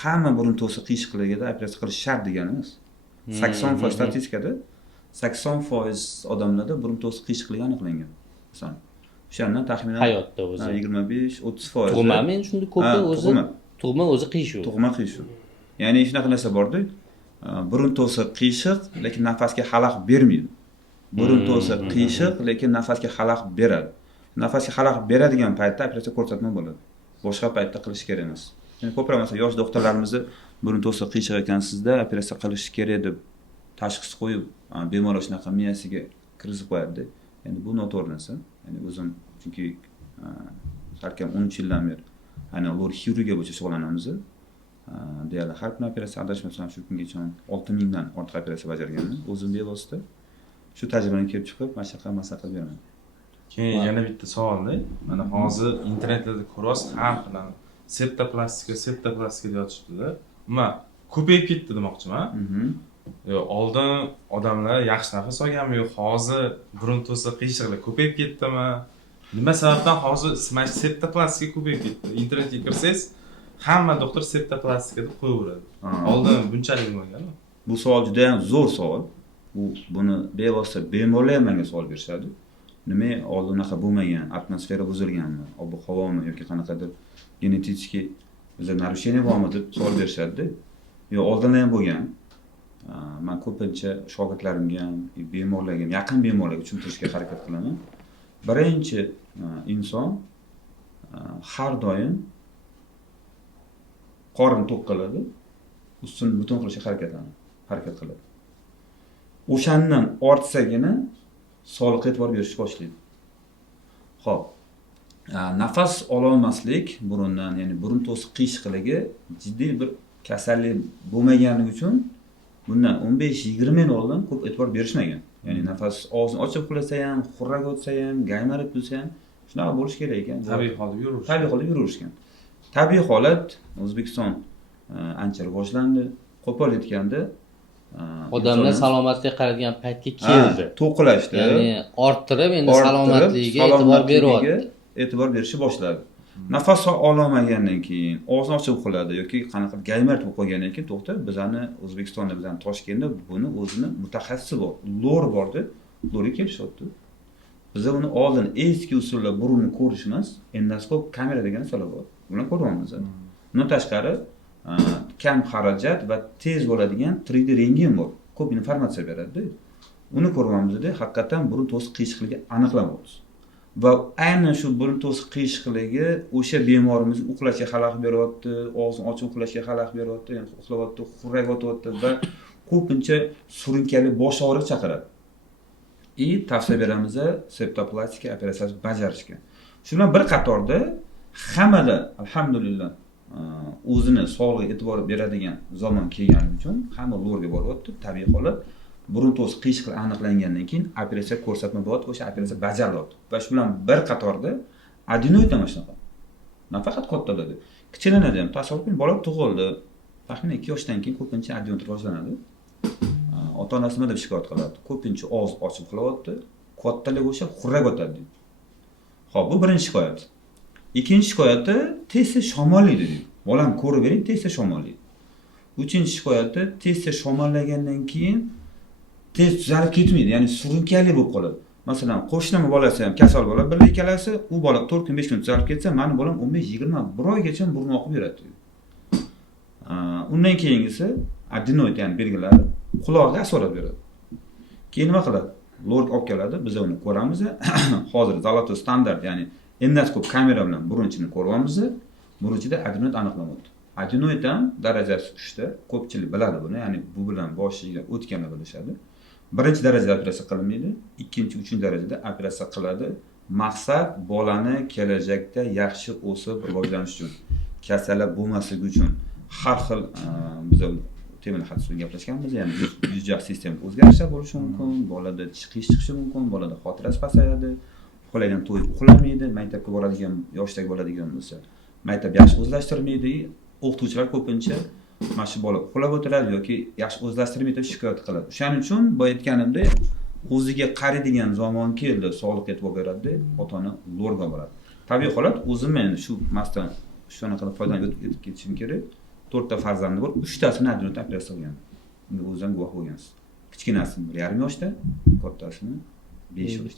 hamma burun to'si qiyshiqligida operatsiya qilish shart degani emas. 80% statistikada 80% odamlarda burun to'si qiyshiqligi aniqlangan. Masalan, o'shandan taxminan hayotda o'zi 25-30%. tug'ma men shunda ko'pi o'zi tug'ma o'zi qiyshuv. Tug'ma qiyshuv. Ya'ni shunaqa narsa borda, burun to'si qiyshiq, lekin nafasga xalaqit bermaydi. Burun to'si qiyshiq, lekin nafasga xalaqit beradi. Nafasga xalaqit beradigan paytda operatsiya ko'rsatma bo'ladi. Boshqa paytda qilish kerak emas. Ya'ni ko'proq masalan yosh doktorlarimizni burun to'si qiyshiq ekansizda operatsiya qilish kerak deb tashxis qo'yib, bemorlar shunaqa miyasiga kirgizib qo'yadi. Endi bu noto'g'ri narsa. Ya'ni o'zim chunki salkam 13 yildan beri aynan lor xirurgiya bo'yicha shug'ullanamiz. Deyarli har kuni operatsiya adashmasam shu kungacha 6000 dan ortiq operatsiya bajarganman. O'zim bevosita shu tajribadan kelib chiqib, mana shunaqa maslahat beraman. Keyin yana bitta savolda, mana hozir internetda ko'ryapsiz, har xil septoplastika deyotishdi-da. Nima ko'payib ketdi demoqchiman. Yo, oldin odamlar yaxshi nafas olganmi, yo hozir burun to'si qiyshiqlar ko'payib ketdimi? Nima sababdan hozir septoplastika ko'payib ketdi? Internetga kirsangiz, hamma doktor septoplastika deb qo'yaveradi. Oldin bunchalik bo'lganmi? Bu savol juda ham zo'r savol. Buni bevosita bemorlar ham menga savol berishadi. Nima oldin unaqa bo'lmagan, atmosfera buzilganmi, ob-havomi yoki qanaqadir genetik narusheniya bormi deb savol berishadi. Yo, oldin ham bo'lgan. Men ko'pincha shogirdlarimga ham, bemorlarga ham, yaqin bemorlarga tushuntirishga harakat qilaman. Birinchi inson har doim qorin to'q qiladi, ustini butun qilishga harakat qiladi. O'shandan ortsagina sog'liqqa e'tibor berish boshlaydi. Xo'p, nafas ololmaslik burundan, ya'ni burun to'si qiyshiqligi jiddiy bir kasallik bo'lmaganligi uchun bundan 15-20 yil oldin ko'p e'tibor berishmagan. Ya'ni nafas og'zini ochib qilsa ham, xurrak o'tsa ham, gaymarib tursa ham shunaqa bo'lish kerak ekan. Tabiiy holda yuraverishgan. Tabiiy holat O'zbekiston ancha rivojlandi, qo'pol etganda odamlar salomatligiga qaradigan paytga keldi. To'qilashdi. Ya'ni orttirib endi salomatligiga e'tibor beryapti. E'tibor berishni boshladi. Nafas ololmagandan keyin og'zini ochib uxladi yoki qanaqa gaymar bo'lib qolgandan keyin to'xta, bizani O'zbekistonda, bizani Toshkentda buni o'zini mutaxassisi bor, lor bordi, lorga kelishyapti. Biza uni oldin eski usulda burunni ko'rish emas, endoskop kamera degan narsalar bor. Buni ko'ryapmiz. Bundan tashqari kam xarajat va tez bo'ladigan 3D rentgen bor. Ko'p informatsiya beradi. Uni ko'ryapmizda haqiqatan burun to'si qiyshiqligi aniqlanmoqda. Va aynan shu burun to'si qiyshiqligi o'sha bemorimiz uxlashga xalaqit beryapti, og'zini ochib uxlashga xalaqit beryapti, ya'ni uxlayapti, xurrak o'tyapti va ko'pincha surunkali bosh og'riq chaqiradi. Tavsiya beramiz septoplastika operatsiyasi bajarishga. Shu bilan bir qatorda hammada alhamdulillah o'zini sog'lig'iga e'tibor beradigan zamon kelgani uchun hamma lorga boryapti. Tabiiy holat burun to'si qiyshiqlik aniqlangandan keyin operatsiya ko'rsatma bo'lyapti, o'sha operatsiya bajarilyapti. Va shu bilan bir qatorda adenoid ham shunaqa. Nafaqat kattalarda, kichkinalarda ham tasavvur qiling, bola tug'ildi, taxminan 2 yoshdan keyin ko'pincha adenoid rivojlanadi. Ota-onasi nima deb shikoyat qiladi? Ko'pincha og'iz ochib uxlayapti, kattalik o'sha xurrak o'tadi deydi. Xo'p, bu birinchi shikoyat. Ikkinchi shikoyati tez-tez shamollaydi deydi. Bolam ko'rib bering, tez-tez shamollaydi. Uchinchi shikoyati tez-tez shamollagandan keyin tez tuzalib ketmaydi, ya'ni surunkali bo'lib qoladi. Masalan, qo'shnining bolasi ham kasal bola, bir ikkalasi u bola 4 kun 5 kun tuzalib ketsa, meni bolam 15-20 bir oygacha burun oqib yuradi. Undan keyingisi adenoid, ya'ni belgilari quloqqa asorat beradi. Keyin nima qiladi? Lord olib keladi, biz uni ko'ramiz. Hozir zalotoy standart, ya'ni endoskop kamera bilan burun ichini ko'ryapmiz. Burun ichida adenoid aniqlanmoqda. Adenoid ham darajasi 3ta, ko'pchilik biladi buni, ya'ni bu bilan boshiga o'tganlar bilishadi. Birinchi darajada operatsiya qilinmaydi, ikkinchi, uchinchi darajada operatsiya qiladi. Maqsad bolani kelajakda yaxshi o'sib rivojlanishi uchun, kasallik bo'lmasligi uchun. Har xil biz temir hadisda gaplashganmiz, ya'ni yuz sistema o'zgarishlar bo'lishi mumkin, bolada tish chiqishi mumkin, bolada xotirasi pasayadi, uxlagan to'yib uxlamaydi, maktabga boradigan, yoshdagi bo'ladigan bo'lsa, maktab yaxshi o'zlashtirmaydi. O'qituvchilar ko'pincha mana shu bola uxlab o'tiradi yoki yaxshi o'zlashtirmaydi deb shikoyat qiladi. O'shaning uchun bu aytganimdek o'ziga qaraydigan zamon keldi, sog'liqqa e'tibor beradi, ota-ona lorga boradi. Tabiiy holat o'zim men shu masdan shunaqa foydalanib o'tib ketishim kerak. 4 ta farzandi bor, 3 tasini adjunant operatsiya qilgan. Uni o'zidan guvoh bo'lgansiz. Kichkinasini 1,5 yoshda, kattasini 5 yoshda.